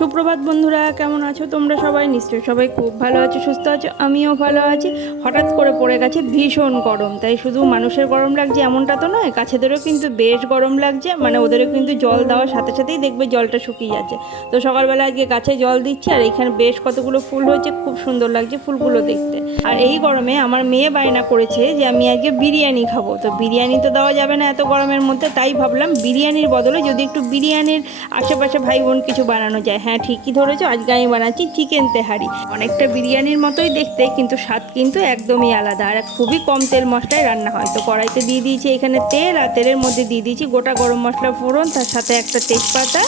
সুপ্রভাত বন্ধুরা, কেমন আছো তোমরা সবাই? নিশ্চয়ই সবাই খুব ভালো আছো, সুস্থ আছো। আমিও ভালো আছি। হঠাৎ করে পড়ে গেছে ভীষণ গরম, তাই শুধু মানুষের গরম লাগছে এমনটা তো নয়, গাছেদেরও কিন্তু বেশ গরম লাগছে। মানে ওদেরও কিন্তু জল দেওয়ার সাথে সাথেই দেখবে জলটা শুকিয়ে যাচ্ছে। তো সকালবেলা আজকে গাছে জল দিচ্ছি, আর এখানে বেশ কতগুলো ফুল হয়েছে, খুব সুন্দর লাগছে ফুলগুলো দেখতে। আর এই গরমে আমার মেয়ে বায়না করেছে যে আমি আজকে বিরিয়ানি খাবো। তো বিরিয়ানি তো দেওয়া যাবে না এত গরমের মধ্যে, তাই ভাবলাম বিরিয়ানির বদলে যদি একটু বিরিয়ানির আশেপাশে ভাই বোন কিছু বানানো যায়। হ্যাঁ, ঠিকই ধরেছো, আজকে আমি বানাচ্ছি চিকেন তেহারি। অনেকটা বিরিয়ানির মতোই দেখতে, কিন্তু স্বাদ কিন্তু একদমই আলাদা, আর খুবই কম তেল মশলায় রান্না হয়। তো কড়াইতে দিয়ে দিয়েছি এখানে তেল, আর তেলের মধ্যে দিয়ে দিয়েছি গোটা গরম মশলা ফোড়ন, তার সাথে একটা তেজপাতা,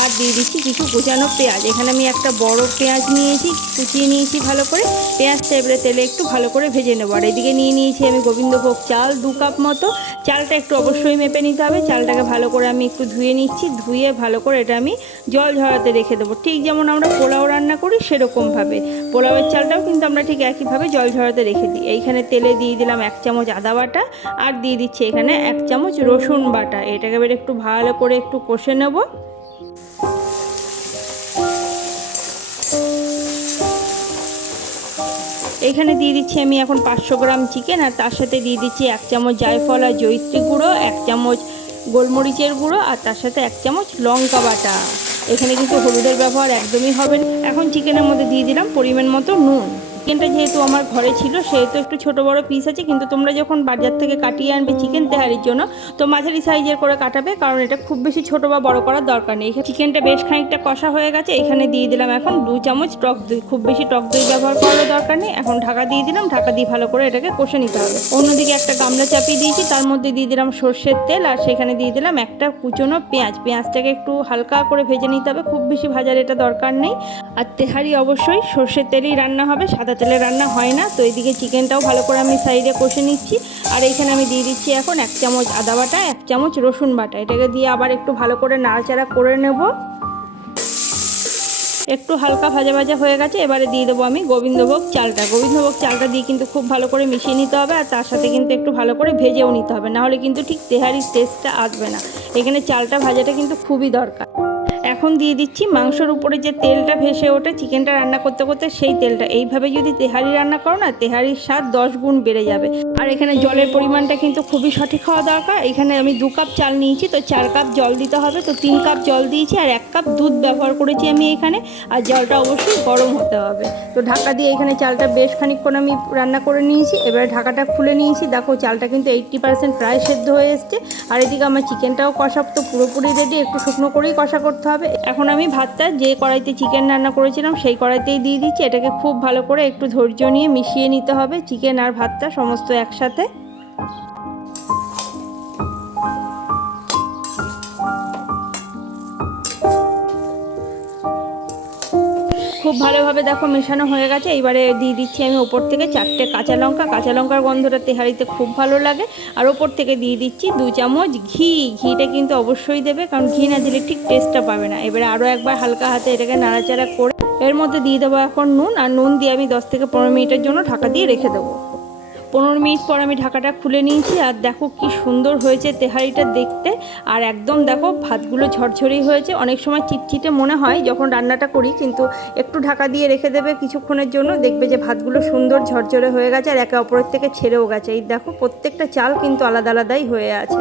আর দিয়ে দিচ্ছি কিছু কুচানো পেঁয়াজ। এখানে আমি একটা বড় পেঁয়াজ নিয়েছি, কুচিয়ে নিয়েছি ভালো করে। পেঁয়াজটা এবারে তেলে একটু ভালো করে ভেজে নেবো। আর এদিকে নিয়ে নিয়েছি আমি গোবিন্দভোগ চাল 2 কাপ মতো। চালটা একটু অবশ্যই মেপে নিতে হবে। চালটাকে ভালো করে আমি একটু ধুয়ে নিচ্ছি, ধুয়ে ভালো করে এটা আমি জল ঝরাতে রেখে দেবো, ঠিক যেমন আমরা পোলাও রান্না করি সেরকমভাবে। পোলাওয়ের চালটাও কিন্তু আমরা ঠিক একইভাবে জল ঝরাতে রেখে দিই। এইখানে তেলে দিয়ে দিলাম 1 চামচ আদা বাটা, আর দিয়ে দিচ্ছি এখানে 1 চামচ রসুন বাটা। এটাকে এবার একটু ভালো করে একটু কষে নেব। এখানে দিয়ে দিচ্ছি আমি এখন 500 গ্রাম চিকেন, আর তার সাথে দিয়ে দিচ্ছি 1 চামচ জায়ফল আর জয়িত্রী গুঁড়ো, 1 চামচ গোলমরিচের গুঁড়ো, আর তার সাথে 1 চামচ লঙ্কা বাটা। এখানে কিন্তু হলুদের ব্যবহার একদমই হবে না। এখন চিকেনের মধ্যে দিয়ে দিলাম পরিমাণ মতো নুন। চিকেনটা যেহেতু আমার ঘরে ছিল সেহেতু একটু ছোট বড় পিস আছে, কিন্তু তোমরা যখন বাজার থেকে কাটিয়ে আনবে চিকেন তেহারির জন্য তো মাঝারি সাইজের করে কাটাবে, কারণ এটা খুব বেশি ছোট বা বড় করার দরকার নেই। চিকেনটা বেশ খানিকটা কষা হয়ে গেছে, এখানে দিয়ে দিলাম এখন 2 চামচ টক দই। খুব বেশি টক দই ব্যবহার করার দরকার নেই। এখন ঢাকা দিয়ে দিলাম, ঢাকা দিয়ে ভালো করে এটাকে কষে নিতে হবে। অন্যদিকে একটা গামলা চাপিয়ে দিয়েছি, তার মধ্যে দিয়ে দিলাম সর্ষের তেল, আর সেখানে দিয়ে দিলাম একটা কুচনো পেঁয়াজ। পেঁয়াজটাকে একটু হালকা করে ভেজে নিতে হবে, খুব বেশি ভাজার এটা দরকার নেই। আর তেহারি অবশ্যই সর্ষের তেলেই রান্না হবে, সাদা তেলে রান্না হয় না। তো এইদিকে চিকেনটাও ভালো করে আমি সাইডে কষে নিচ্ছি। আর এইখানে আমি দিয়ে দিচ্ছি এখন 1 চামচ আদা বাটা, 1 চামচ রসুন বাটা। এটাকে দিয়ে আবার একটু ভালো করে নাড়াচাড়া করে নেব। একটু হালকা ভাজা ভাজা হয়ে গেছে, এবারে দিয়ে দেবো আমি গোবিন্দভোগ চালটা। গোবিন্দভোগ চালটা দিয়ে কিন্তু খুব ভালো করে মিশিয়ে নিতে হবে, আর তার সাথে কিন্তু একটু ভালো করে ভেজেও নিতে হবে, নাহলে কিন্তু ঠিক তেহারির টেস্টটা আসবে না। এখানে চালটা ভাজাটা কিন্তু খুবই দরকার। এখন দিয়ে দিচ্ছি মাংসর উপরে যে তেলটা ভেসে ওঠে চিকেনটা রান্না করতে করতে, সেই তেলটা। এইভাবে যদি তেহারি রান্না করো না, তেহারির স্বাদ 10 গুণ বেড়ে যাবে। আর এখানে জলের পরিমাণটা কিন্তু খুবই সঠিক হওয়া দরকার। এখানে আমি 2 কাপ চাল নিয়েছি, তো 4 কাপ জল দিতে হবে। তো 3 কাপ জল দিয়েছি, আর 1 কাপ দুধ ব্যবহার করেছি আমি এখানে। আর জলটা অবশ্যই গরম হতে হবে। তো ঢাকা দিয়ে এখানে চালটা বেশ খানিকক্ষণ আমি রান্না করে নিয়েছি। এবারে ঢাকাটা খুলে নিয়েছি, দেখো চালটা কিন্তু 80% প্রায় সেদ্ধ হয়ে এসছে। আর এদিকে আমার চিকেনটাও কষা তো পুরোপুরি রেডি, একটু শুকনো করেই কষা করতে হবে। এখন আমি ভাতটা যে কড়াইতে চিকেন রান্না করেছিলাম সেই কড়াইতেই দিয়ে দিচ্ছি। এটাকে খুব ভালো করে একটু ধৈর্য নিয়ে মিশিয়ে নিতে হবে, চিকেন আর ভাতটা সমস্ত একসাথে। খুব ভালোভাবে দেখো মেশানো হয়ে গেছে। এইবারে দিয়ে দিচ্ছি আমি ওপর থেকে 4টে কাঁচা লঙ্কা। কাঁচা লঙ্কার গন্ধটা তেহারিতে খুব ভালো লাগে। আর ওপর থেকে দিয়ে দিচ্ছি 2 চামচ ঘি। ঘিটা কিন্তু অবশ্যই দেবে, কারণ ঘি না দিলে ঠিক টেস্টটা পাবে না। এবারে আরও একবার হালকা হাতে এটাকে নাড়াচাড়া করে এর মধ্যে দিয়ে দেবো এখন নুন। আর নুন দিয়ে আমি 10 থেকে 15 মিনিটের জন্য ঢাকা দিয়ে রেখে দেবো। 15 মিনিট পর আমি ঢাকাটা খুলে নিয়েছি, আর দেখো কি সুন্দর হয়েছে তেহারিটা দেখতে। আর একদম দেখো ভাতগুলো ঝরঝরেই হয়েছে। অনেক সময় চিটচিটে মনে হয় যখন রান্নাটা করি, কিন্তু একটু ঢাকা দিয়ে রেখে দেবে কিছুক্ষণের জন্য, দেখবে যে ভাতগুলো সুন্দর ঝরঝরে হয়ে গেছে, আর একে অপরের থেকে ছেড়েও গেছে। এই দেখো প্রত্যেকটা চাল কিন্তু আলাদা আলাদাই হয়ে আছে।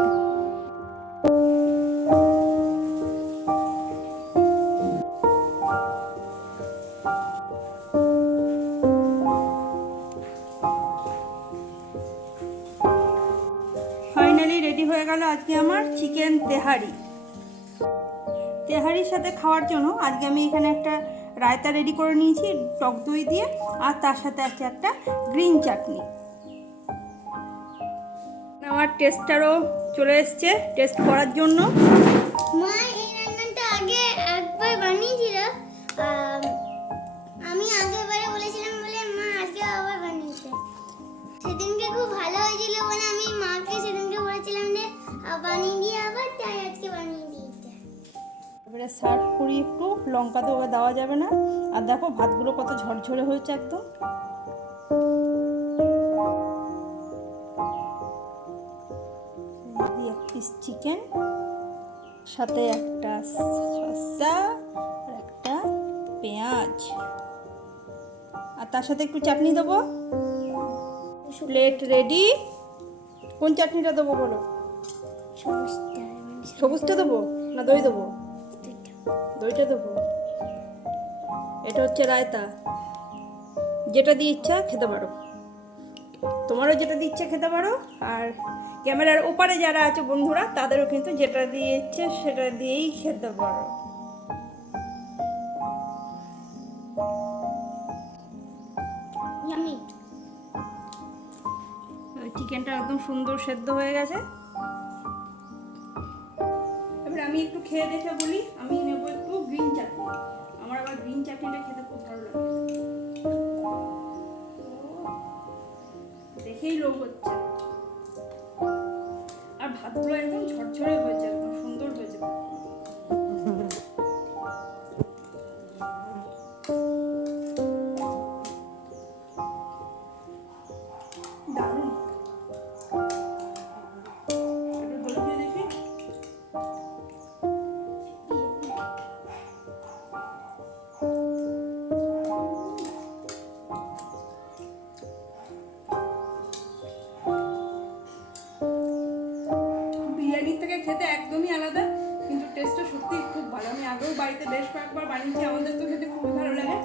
ফাইনালি রেডি হয়ে গেল আজকে আমার চিকেন তেহারি। তেহারির সাথে খাওয়ার জন্য আজকে আমি এখানে একটা রায়তা রেডি করে নিয়েছি টক দই দিয়ে, আর তার সাথে আছে একটা গ্রিন চাটনি। আমার টেস্টারও চলে এসছে টেস্ট করার জন্য। মা এই রান্নাটা আগে একবার বানিয়েছিল, আমি আগেরবারে বলেছিলাম বলে মা আজকে আবার বানিয়েছে। সেদিনকে খুব ভালো হয়েছিল বলে আমি মাকে সেদিনকে বলেছিলাম যে বানিয়ে দিয়ে আবার, তাই আজকে বানিয়ে দিয়েছে। এবারে সার্ভ করি, একটু লঙ্কা তো দেওয়া যাবে না। আর দেখো ভাতগুলো কত ঝরঝরে হয়েছে একদম। এক পিস চিকেন, সাথে একটা শসা আর একটা পেঁয়াজ, আর তার সাথে একটু চাটনি দেবো। Plate ready. কোন চাটনিটা দেবো বলো? সবুজটা দেবো না দই দেবো? দইটা দেবো। এটা হচ্ছে রায়তা, যেটা দিয়ে ইচ্ছা খেতে পারো, তোমারও যেটা দিয়ে ইচ্ছা খেতে পারো। আর ক্যামেরার ওপারে যারা আছে বন্ধুরা, তাদেরও কিন্তু যেটা দিয়ে ইচ্ছে সেটা দিয়েই খেতে পারো। ইয়ামি। চিকেনটা একদম সুন্দর সেদ্ধ হয়ে গেছে। এবার আমি একটু খেয়ে দেখে বলি। আমি নেব একটু গ্রিন চাটনি। আমার আবার গ্রিন চাটনিটা খেতে খুব ভালো লাগে। দেখেই লোভ হচ্ছে। আর ভাতগুলো একদম ঝরঝরে হয়েছে, একদম সুন্দর হয়েছে। দারুণ। একটু দই দিয়ে দেখি। বিরিয়ানির থেকে খেতে একদমই আলাদা, কিন্তু টেস্টটা সত্যিই খুব ভালো। আমি আগেও বাড়িতে বেশ কয়েকবার বানিয়েছি, আমাদের তো খেতে খুবই ভালো লাগে।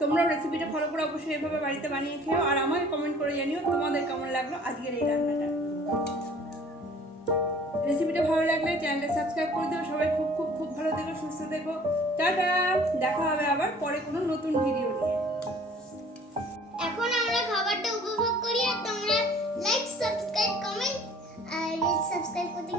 তোমরাও রেসিপিটা ফলো করে অবশ্যই এভাবে বাড়িতে বানিয়ে খেও, আর আমাকে কমেন্ট করে জানিও তোমাদের কেমন লাগলো আজকের এই রান্নাটা। রেসিপিটা ভালো লাগলে চ্যানেলটা সাবস্ক্রাইব করে দিও। সবাই খুব খুব খুব ভালো থেকো, সুস্থ থেকো। টাটা। দেখা হবে আবার পরে কোনো নতুন ভিডিও নিয়ে। এখন আমরা খাবারটা উপভোগ করি, আর তোমরা লাইক, সাবস্ক্রাইব, কমেন্ট আর সাবস্ক্রাইব করতে